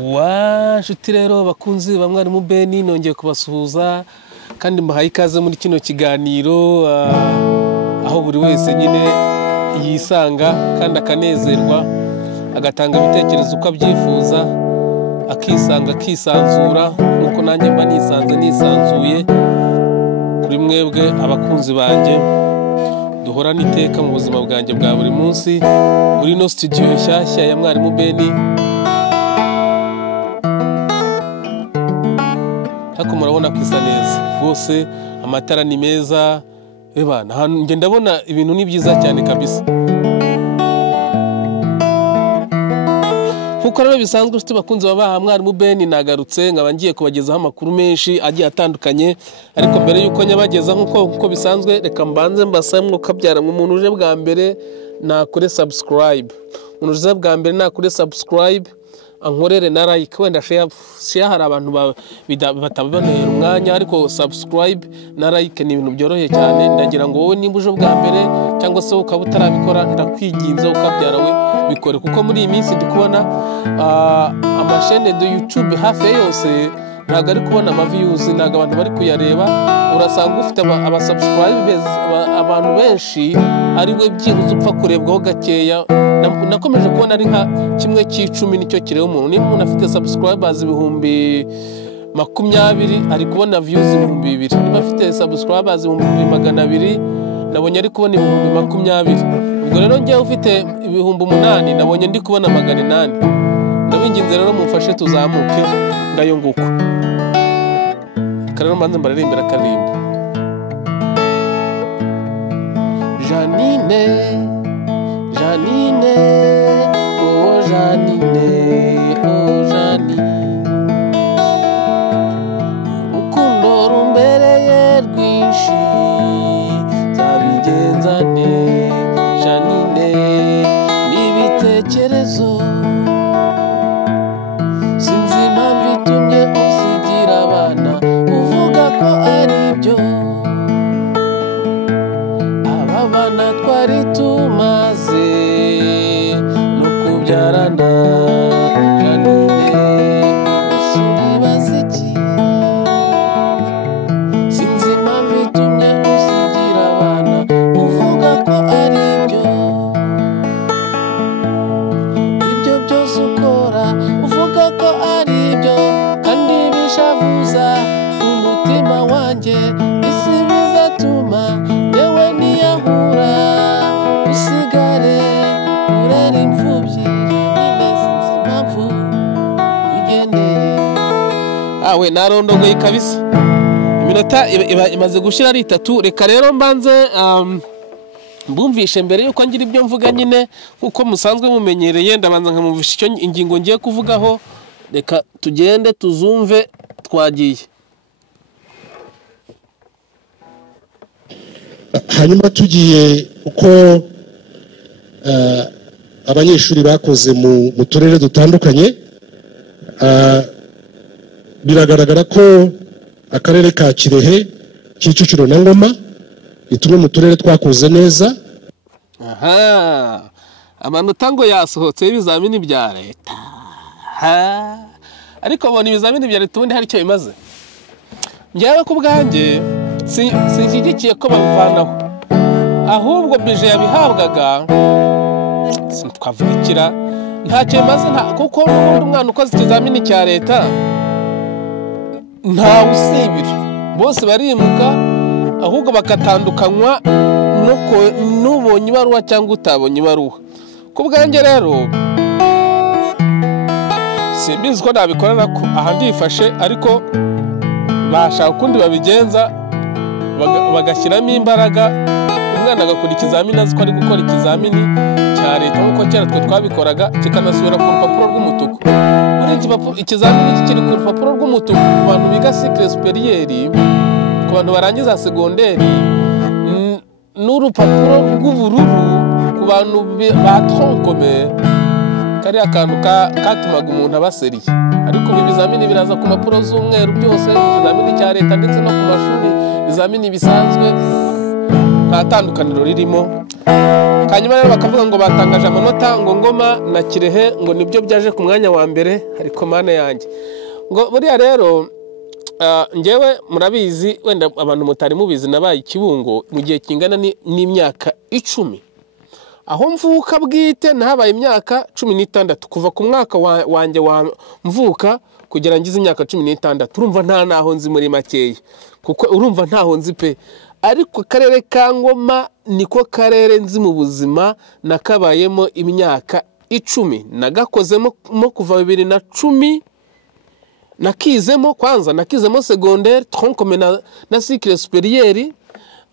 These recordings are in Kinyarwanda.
Nshuti rero bakunzi ba Mwarimu Ben, nongeye kubasuhuza kandi mbahaye ikaze muri kino kiganiro aho buri wese nyine yisanga kandi akanezerwa agatanga ibitekerezo uko abyifuza akisanga akisanzura nuko nanjye mba nisanzuye kuri mwebwe abakunzi banjye duhorana iteka mu buzima bwanjye bwa buri munsi muri no studio nshyashya ya Mwarimu Ben. Hako murabona kwisa neza bose, amatara ni meza, nge ndabona ibintu ni byiza cyane kabisa. Kuko rero bisanzwe ufite bakunzi baba Mwarimu Ben, nagarutse nkaba ngiye kubagezaho amakuru menshi agiye atandukanye, ariko mbere yuko nyabageza nkuko bisanzwe reka mbanze mbasaye mwo kabyara mu muntu uje bwa mbere nakore subscribe. Umuntu uje bwa mbere nakore subscribe, ankorere na like, wenda share hari abantu batabonera umwanya, ariko subscribe na like ni ibintu byoroshye cyane. Ndagira ngo wowe nimba uje bwa mbere cyangwa se ukaba utarabikora ndakwiginze ukabyara we bikore, kuko muri iyi minsi ndi kubona amashene de YouTube hafi yose ntago ari kubona views, ntago abantu bari kuyareba. Urasanga ufite aba subscribers abantu benshi ari we byibuze upfa kurebwaho gakeya. Nakomeje kubona ari nka kimwe cy'icumi nicyo kireba umuntu. Niba umuntu afite subscribers 20,000 ari kubona views 2,000. Niba afite subscribers 200,000 nabonye ari kubona 20,000. Ubwo rero ngiye ufite 8,000 nabonye ndi kubona 800. Ndabinginze rero mumfashe tuzamuke ngayo nguko. Rero mbanze mbaririmbira akarimbo. Janine, Janine, oh Janine, oh Janine, urukundo rumbereye rwinshi zabigenzane. Janine, n'ibitekerezo sinzi impamvu itumye usigira abana uvuga ko ari byo. Aba bana twari tumaze no kubyarana. Janine, usuri baziki sinzi impamvu itumye usigira abana uvuga ko ari byo. Ibyo byose ukora uvuga ko ari byo kandi bishavuza umutima wanjye. Isi bizatuma yewe niyahura usigare urera imfubyi. Janine, sinzi impamvu wigendeye. We narondogoye kabisa, iminota imaze gushira ari 3. Reka rero mbanze mbumvishe mbere yuko ngira ibyo mvuga nyine nkuko musanzwe mumenyereye. Ndabanza nkamumvisha icyo ingingo ngiye kuvugaho. Reka tugende tuzumve twagiye. Hanyuma tugiye uko abanyeshuri bakoze mu turere dutandukanye, biragaragara ko akarere ka Kirehe, Kicukiro na Ngoma ni tumwe mu turere twakoze neza. Amanota ngo yasohotse y'ibizamini bya leta. Ariko bona ibizamini bya leta ubundi hari icyo bimaze. Njyewe ku bwanjye sinshyigikiye ko babivanaho, ahubwo bije yabihabwaga twavugikira ntacyo bimaze, kuko n'ubundi umwana ukoze ikizamini cya leta ntawe usibira, bose barimuka, ahubwo bakatandukanywa n'ubonye ibaruwa cyangwa utabonye ibaruwa. Ku bwanjye rero simbizi ko nabikorana ko aha ndifashe, ariko bashaka ukundi babigenza bagashyiramo imbaraga. Umwana agakora ikizamini azi ko ari gukora ikizamini cya leta nk'uko kera twe twabikoraga, kikanasubira ku rupapuro rw'umutuku. Muri ikizamini kikiri ku rupapuro rw'umutuku ku bantu biga cycle superieur, ku bantu barangiza segonderi, n'urupapuro rw'ubururu ku bantu ba troncome. Kari akantu katumaga umuntu abaseriye. Ariko ibi bizamini biraza ku mpapuro z'umweru byose, ikizamini cya leta ndetse no ku mashuri bizamini bisanzwe. nta tandukaniro ririmo. Hanyuma rero bakavuga ngo batangaje amanota ngo Ngoma na Kirehe ngo nibyo byaje ku mwanya wa mbere, ariko mana yanjye ngo buriya rero ngewe murabizi, wenda abantu mutari mubizi, nabaye Kibungo mu gihe kingana n'imyaka 10. Aho mvuka bwite nahabaye imyaka 16 kuva ku mwaka wanjye wa mvuka kugera ngize imyaka 16. Urumva nta naho nzi muri makeya, kuko urumva ntaho nzi pe. Ariko karere ka Ngoma niko karere nzi mu buzima nakabayemo imyaka 10. Nagakozemo kuva 2010. Nakizemo kwanza, nakizemo secondaire, tronc commun na cycle supérieur,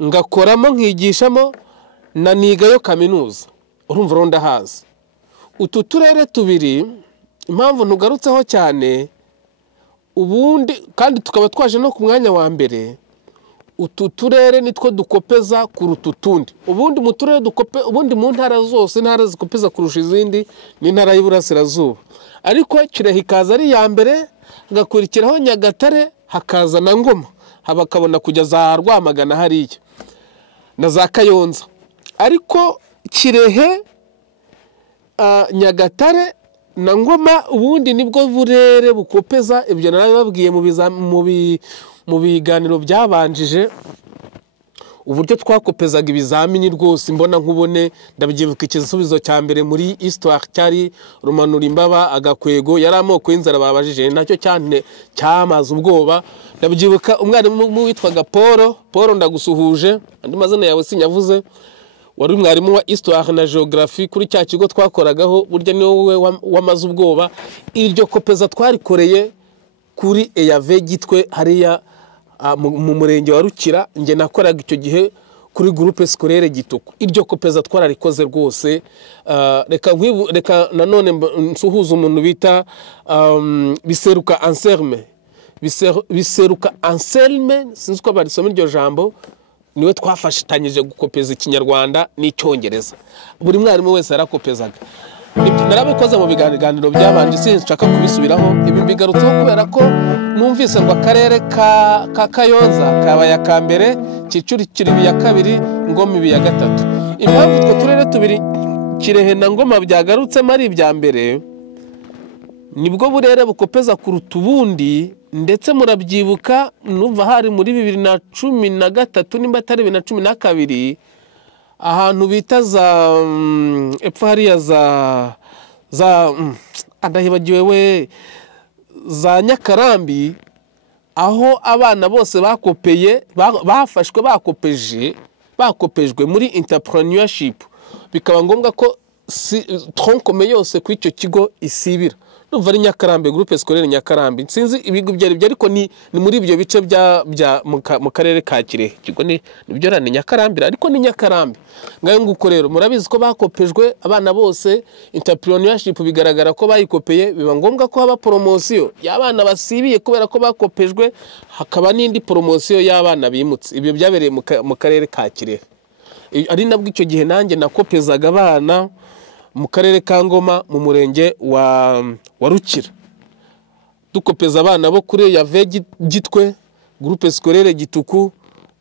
ngakoramo nkigishamo na nigayo kaminuza. Urumva ronda haza. Utu turere tubiri impamvu ntugarutseho cyane ubundi kandi tukaba twaje no ku mwanya wa mbere. Utu turere nitwo dukopeza kuruta utundi. Ubundi mu turere ubundi mu ntara zose, ntara zikopeza kurusha izindi ni ntara y'Iburasirazuba. Ariko Kirehe ikaza ari ya mbere, hagakurikiraho Nyagatare, hakaza na Ngoma, habakabona kujya za Rwamagana hariya na za Kayonza. Ariko Kirehe, Nyagatare na Ngoma ubundi nibwo burere bukopeza. Ibyo narababwiye mu biganiro byabanjije uburyo twakopezaga ibizamini rwose mbona nkubone. Ndabyibuka ikisubizo cya mbere muri histoire cyari Rumanura Imbaba Agakwego, yari amoko y'inzara babajije, nacyo cyane cyamaze ubwoba. Ndabyibuka umwarimu witwaga Paul ndagusuhuje, andi mazina yawe sinyavuze, wari umwarimu wa histoire na geography kuri cya kigo twakoragaho, burya ni wowe wamaze ubwoba. Iryo kopeza twarikoreye kuri EAV Gitwe hariya mu murenge wa Rukira. Nge nakoraga icyo gihe kuri groupe scolaire Gituku. Iryo kopeza twararikoze rwose. Reka nanone nsuhuza umuntu bita Biseruka Anselme. Biseruka Anselme, sinzi ko barisoma iryo jambo, niwe twafashitanyije gukopeza Ikinyarwanda n'Icyongereza. Buri mwarimu wese yarakopezaga. Narabikoze mu biganiro byabanje, sinshaka kubisubiraho. Ibi bigarutseho kubera ko numvise ngo akarere ka Kayonza kabaye aka mbere, Kicukiro ya kabiri, Ngoma ya gatatu. Impamvu two turere tubiri Kirehe na Ngoma byagarutsemo ari ibya mbere, nibwo burere bukopeza kuruta ubundi. Ndetse murabyibuka numva hari muri 2013 nimba atari 2012 ahantu bita za epfo hariya za adahibagiwe we za Nyakarambi, aho abana bose bakopeye bafashwe bakopejwe muri entrepreneurship. Bikaba ngombwa ko tronc commun yose ku icyo kigo isibira. Numva ari Nyakarambi, groupe scolaire Nyakarambi, sinzi ibigo byari ariko ni muri ibyo bice bya mu karere ka Kirehe. Kigo nibyo rane Nyakarambi, ariko ni Nyakarambi. Ngayo nguko rero murabizi ko bakopejwe abana bose. Entrepreneurship bigaragara ko bayikopeye, biba ngombwa ko haba promotion y'abana basibiye kubera ko bakopejwe, hakaba n'indi promotion y'abana bimutse. Ibyo byabereye mu karere ka Kirehe. Ari nabwo icyo gihe nanjye nakopezaga abana mu karere ka Ngoma mu murenge wa Rukira. Dukopeza abana bo kuri EAV Gitwe, groupe scolaire Gituku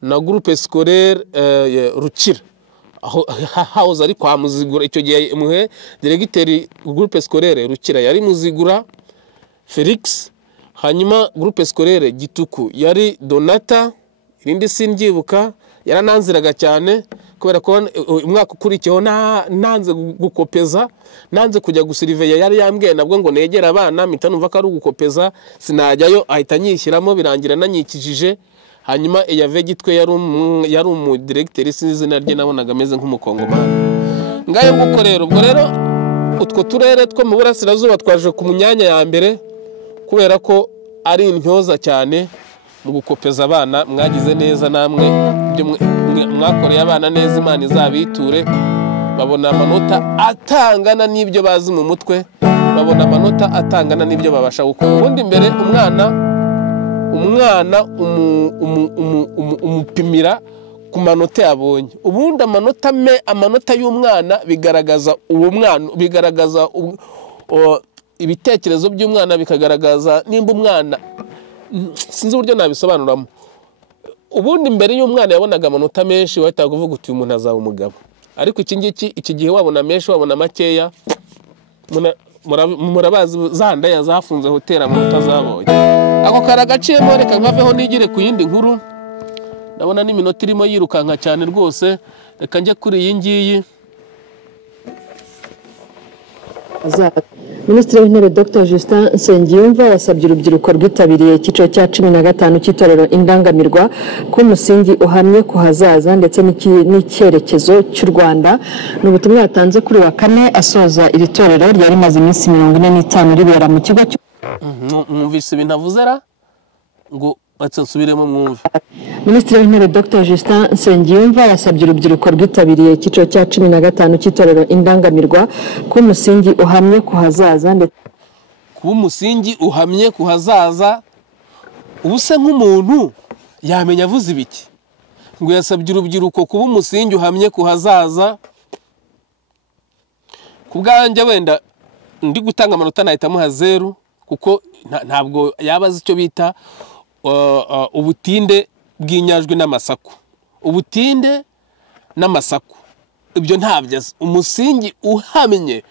na groupe scolaire Rukira. Aho ari kwa Muzigura. Icyo gihe muhe directeur groupe scolaire Rukira yari Muzigura Felix. Hanyuma groupe scolaire Gituku yari Donata, irindi singibuka, yarananziraga cyane kubera ko umwaka ukurikiyeho nanze gukopeza, nanze kujya gusiriveya. Yari yambwiye nabwo ngo negera abana mpita numva ko ari gukopeza, sinajyayo, ahita nyishyiramo birangira nanyikijije. Hanyuma EAV Gitwe yari umu directeur, sinzina rye nabonaga ameze nk'umukongomani. Ngayo nguko rero, ubwo rero utwo turere two mu Burasirazuba twaje ku myanya ya mbere kubera ko ari intyoza cyane mu gukopeza abana. Mwagize neza namwe, ibyo mwakoreye abana neza, Imana izabiture. Babona amanota atangana n'ibyo bazi mu mutwe, babona amanota atangana n'ibyo babasha gukora. Ubundi mbere umwana umupimira ku manota yabonye. Ubundi amanota y'umwana bigaragaza uwo mwana, bigaragaza ibitekerezo by'umwana, bikagaragaza nimba umwana, sinzi uburyo nabisobanuramo. ubundi mbere y'umwana yabonaga amanota menshi wahita kuvuga uti umuntu azaba umugabo, ariko iki gihe wabona menshi wabona makeya murabazi zanda yazafunze hoteli amanota zabonye. Ako karagaciyemo reka nkaveho nigire ku yindi nkuru, ndabona n'iminota irimo yirukanka cyane rwose, reka njye kuri iyi ngiyi. Minisitiri w'Intebe Dr Justin Nsengiyumva yasabye urubyiruko rwitabiriye icyiciro cya 15 cy'itorero Indangamirwa ko umusingi uhamye ku hazaza ndetse n'icyerekezo cy'u Rwanda. Ni ubutumwa yatanze kuri wa kane asoza iri torero ryari maze iminsi 45 ribera mu kigo mwumvise ibintu avuzera ngo batsubiremo mwumve. Minisitiri w'Intebe Dr Justin Nsengiyumva yasabye urubyiruko rwitabiriye icyiciro cya 15 cy'itorero Indangamirwa ko umusingi uhamye ku hazaza ndetse kuba umusingi uhamye ku hazaza. Ubuse nk'umuntu yamenya avuze ibiki ngo yasabye urubyiruko kuba umusingi uhamye ku hazaza. Kubwanjye wenda ndi gutanga amanota nahita muha 0 kuko ntabwo yabaza icyo bita ubutinde bw'inyajwi n'amasaku. Ubutinde n'amasaku ibyo ntabyo. Umusingi uhamye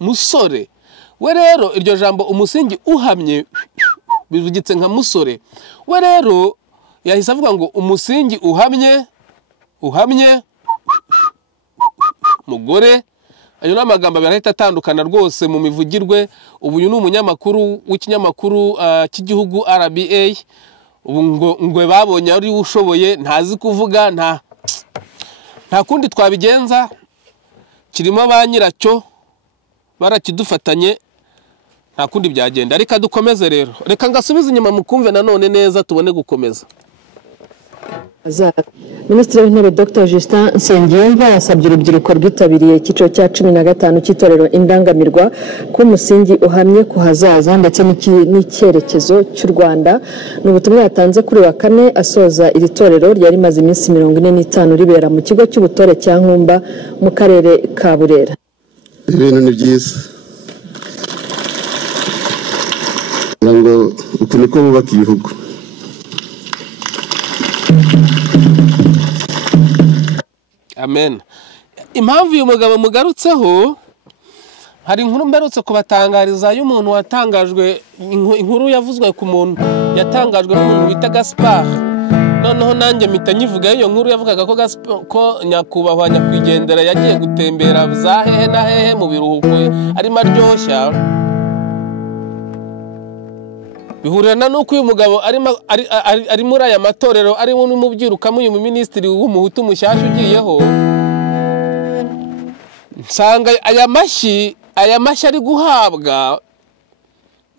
musore we rero, iryo jambo umusingi uhamye bivugitse nka musore we rero yahise avuga ngo umusingi uhamye mugore. Ayo n'amagambo barahita atandukana rwose mu mivugirwe. Ubu uyu ni umunyamakuru w'ikinyamakuru cy'igihugu RBA. Ubu ngo babonye ari ushoboye, ntazi kuvuga, nta kundi twabigenza, kirimo ba nyiracyo barakidufatanye, nta kundi byagenda. Reka dukomeze rero, reka ngasubize inyuma mukumve nanone neza tubone gukomeza. Minisitiri w'Intebe Dr Justin Nsengiyumva yasabye urubyiruko rwitabiriye icyiciro cya 15 cy'itorero Indangamirwa ko umusingi uhamye ku hazaza ndetse n'icyerekezo cy'u Rwanda. Ni ubutumwa yatanze kuri wa kane asoza iri torero ryari maze iminsi 45 ribera mu kigo cy'ubutore cya Nkumba mu karere ka Burera. Ibintu ni byiza ngo uko niko bubaka igihugu. Amen. Impamvu uyu mugabo mugarutseho, hari inkuru mberutse kubatangariza y'umuntu watangajwe, inkuru yavuzwe ku muntu yatangajwe n'umuntu bita Gaspard. Noneho nanjye mpita nyivuga iyo nkuru yavugaga ko nyakubahwa nyakwigendera yagiye gutembera za hehe na hehe mu biruhuko arimo aryoshya. Bihurana nuko uyu mugabo ari muri aya matorero arimo n'umubyirukamo uyu minisitiri w'umuhutu mushyashya ugiyeho. Nsanga aya mashyi ari guhabwa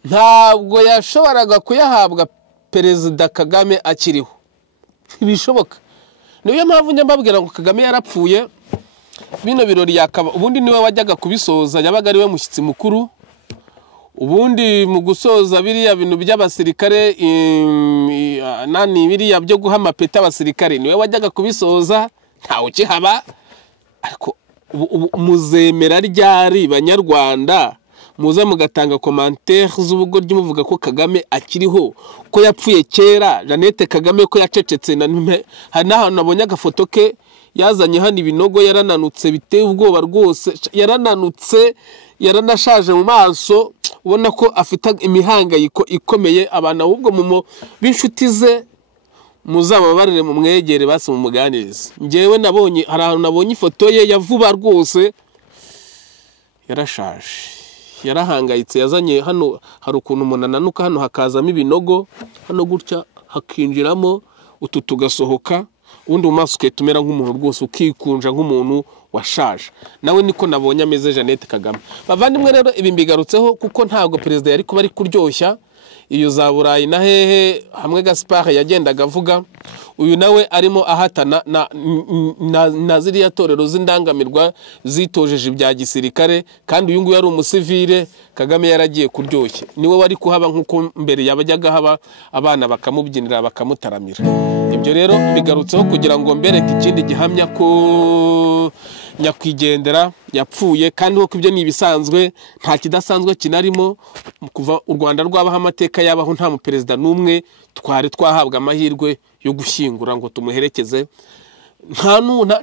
ntabwo yashoboraga kuyahabwa Perezida Kagame akiriho, ntibishoboka. Niyo mpamvu njya mbabwira ngo Kagame yarapfuye, bino birori yakaba ubundi niwe wajyaga kubisoza, yabaga ari we mushyitsi mukuru. Ubundi mu gusoza biriya bintu by'abasirikare biriya byo guha amapeti abasirikare niwe wajyaga kubisoza, ntawe ukihaba. Ariko muzemera ryari Banyarwanda muza mugatanga commentaire z'ubugoryi muvuga ko Kagame akiriho, ko yapfuye kera? Jeannette Kagame ko yacecetse, hari n'ahantu nabonye agafoto ke yazanye hano ibinogo, yarananutse biteye ubwoba rwose, yarananutse, yaranashaje mu maso, ubona ko afite imihangayiko ikomeye. Abana ahubwo mu b'inshuti ze muzababarire mu mwegere base mu muganirize. Ngewe nabonye hari ahantu nabonye ifoto ye yavuba rwose, yarashaje, yarahangayitse, yazanye hano. Hari ukuntu umuntu ananuka hano hakazamo ibinogo hano gutya hakinjiramo utu tugasohoka, ubundi mu maso uketumera nk'umuntu rwose ukikunja nk'umuntu washaje. Nawe niko nabonye ameze Jeannette Kagame. Bavandimwe rero ibi mbigarutseho kuko ntabwo perezida yari kuba ari kuryoshya iyo za Burayi na hehe hamwe Gaspard yagendaga avuga. Uyu nawe arimo ahatana na ziriya torero z'Indangamirwa zitojeje ibya gisirikare, kandi uyu nguyu ari umusivile. Kagame yaragiye kuryoshya, niwe wari kuhaba nk'uko mbere yabajyaga haba, abana bakamubyinira bakamutaramira. Ibyo rero bigarutseho kugira ngo mbereke ikindi gihamya ko nyakwigendera yapfuye kandi uko ibyo ni ibisanzwe nta kidasanzwe kinarimo kuva u Rwanda rwabaho amateka yabaho nta mu perezida n'umwe twari twahabwa amahirwe yo gushyingura ngo tumuherekeze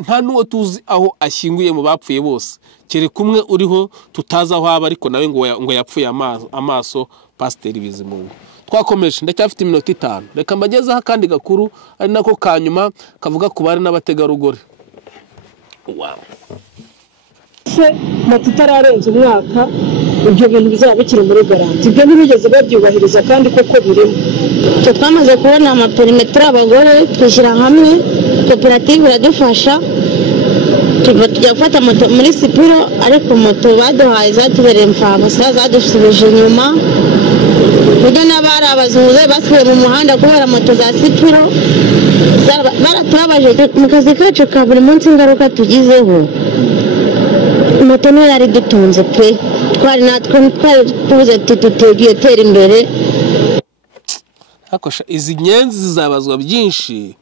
nta n'uwo tuzi aho ashyinguye mu bapfuye bose kereka umwe uriho tutazi aho aba ariko nawe ngo yapfuye amaso Pasiteri Bizimungu. Twakomeje ndacyafite iminota 5 reka mbagezeho akandi gakuru ari nako kanyuma kavuga ku bari n'abategarugori. moto itararenza umwaka ibyo bintu bizaba bikiri muri garanti ibyo ntibigeze babyubahiriza kandi koko birimo icyo twamaze kubona amaperimetero abagore twishyira hamwe koperative iradufasha tujya gufata moto muri Sipiro ariko moto baduhaye zatubereye imfabusa zadusubije inyuma buryo n'abari abazungu basubiye mu muhanda kubera moto za Sipiro baratubabaje mu kazi kacu ka buri munsi ingaruka tugizeho moto niyo yari dutunze pe twari natwe tubuze tutegiye tera imbere akosha izi nyenzi zizabazwa byinshi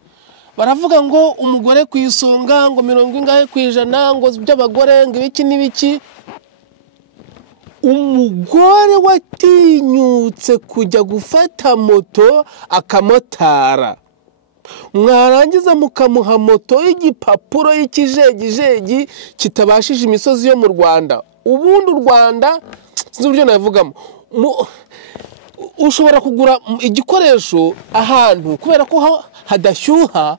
baravuga ngo umugore ku isonga ngo 70% ngo by'abagore ngo ibiki n'ibiki umugore watinyutse kujya gufata moto akamotara mwarangiza mukamuha moto y'igipapuro y'ikijegijegi kitabashije imisozi yo mu Rwanda ubundi u Rwanda sinzi uburyo navugamo ushobora kugura igikoresho ahantu kubera ko hadashyuha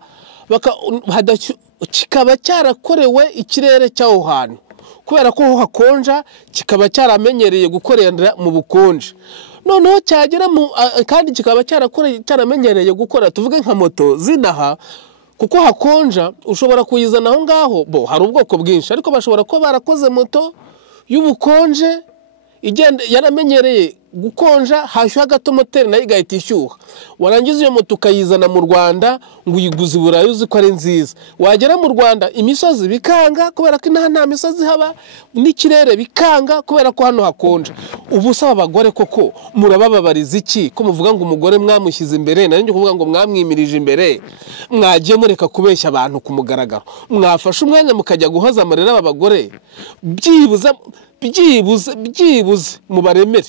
kikaba cyarakorewe ikirere cyaho hantu kubera ko hakonja kikaba cyaramenyereye gukorera mu bukonje noneho cyagera kandi kikaba cyaramenyereye gukora tuvuge nka moto zinaha kuko hakonja ushobora kuyizana aho ngaho hari ubwoko bwinshi ariko bashobora kuba barakoze moto y'ubukonje igenda yaramenyereye gukonja hashyuha gato moteri nayo igahita ishyuha warangiza iyo moto ukayizana mu Rwanda ngo uyiguze Burayi uzi ko ari nziza wagera mu Rwanda imisozi bikanga kubera ko nta misozi haba n'ikirere bikanga kubera ko hano hakonja ubu saba abagore koko murabababariza iki ko muvuga ngo umugore mwamushyize imbere nanjye kuvuga ngo mwamwimirije imbere mwagiye mureka kubeshya abantu ku mugaragaro mwafashe umwanya mukajya guhoza amarira abagore byibuze mubaremere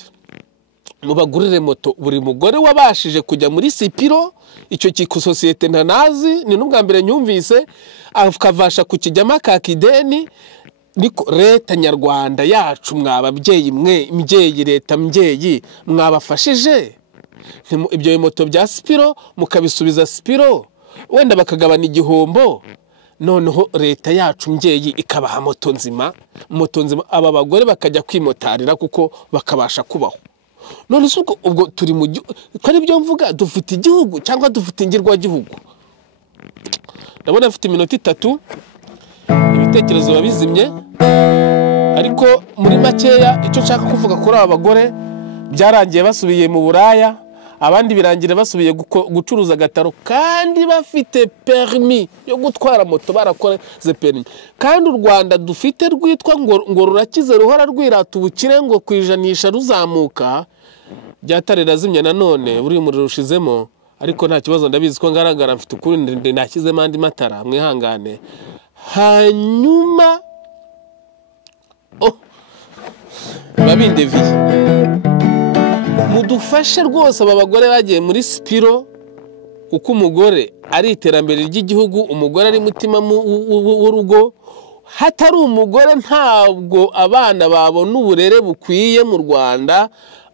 mubagurire moto buri mugore wabashije kujya muri Sipiro icyo kikusosiyete ntanazi ni n'ubwa mbere nyumvise akavasha kukijyama kakideni niko leta nyarwanda yacu mwababyeyi mbyeyi leta mbyeyi mwabafashije ibyo moto bya Sipiro mukabisubiza Sipiro wenda bakagabana igihombo noneho leta yacu mbyeyi ikabaha moto nzima aba bagore bakajya kwimotarira kuko bakabasha kubaho none suko ubwo turi mu kandi byo mvuga dufite igihugu cyangwa dufite ingirwa gihugu ndabona afite iminota 3 ibitekerezo babizimye ariko muri makeya icyo nshaka kuvuga kuri aba bagore byarangiye basubiye mu Buraya abandi birangira basubiye gucuruza gataro kandi bafite permis yo gutwara moto barakoze permis kandi u Rwanda dufite rwitwa ngo rurakize ruhora rwirata ubukire ngo kwijanisha ruzamuka byatarera zimye nanone buri umuriro ushizemo ariko nta kibazo ndabizi ko ngaragara mfite ukuri ndashyizemo andi matara mwihangane hanyuma babindeviye mudufashe rwose aba bagore bagiye muri Sipiro kuko umugore ari iterambere ry'igihugu umugore ari mutima w'urugo hatari umugore ntabwo abana babona uburere bukwiye mu Rwanda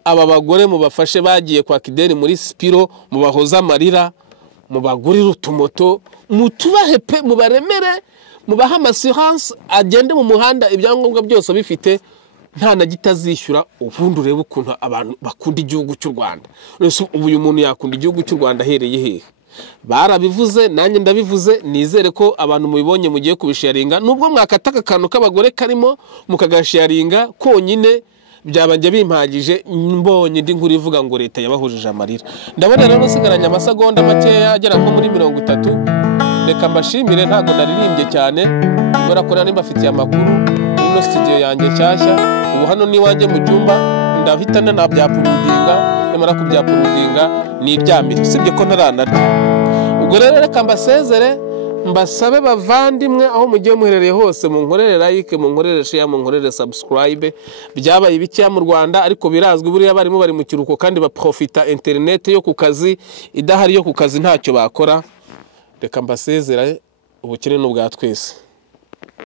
aba bagore mubafashe bagiye kwa kideni muri Sipiro mubahoza amarira mubagurira utumoto mutubahe pe mubaremere mubaha assurance agende mu muhanda ibyangombwa byose bifite nta na gitazishyura ubundi urebe ukuntu abantu bakunda igihugu cy'u Rwanda ubu uyu muntu yakunda igihugu cy'u Rwanda ahereye hehe barabivuze nanjye ndabivuze nizere ko abantu mubibonye mugiye kubisharinga nubwo mwakataka kantu k'abagore karimo mukagasharinga konyine byabanje bimpagije mbonye ndi nkuri ivuga ngo leta yabahujije amarira ndabona rero usigaranye amasegonda makeya agera nko muri 30 reka mbashimire ntago naririmbye cyane kubera ko nari mbafitiye amakuru ino studio yanjye cyashya ubu hano ni wanjye mu cyumba ndahitana na byapurudinga nemara kubyapurudinga ni iryamire sibye ko ntaranarya ubwo rero reka mbasezere mbasabe bavandimwe aho mugiye muherereye hose mu nkorere like mu nkorere share mu nkorere subscribe byabaye ibikiya mu Rwanda ariko birazwi buriya barimo bari mu kiruko kandi baprofita internet yo ku kazi idahari yo ku kazi ntacyo bakora reka mbasezera ubukene n'ubwa twese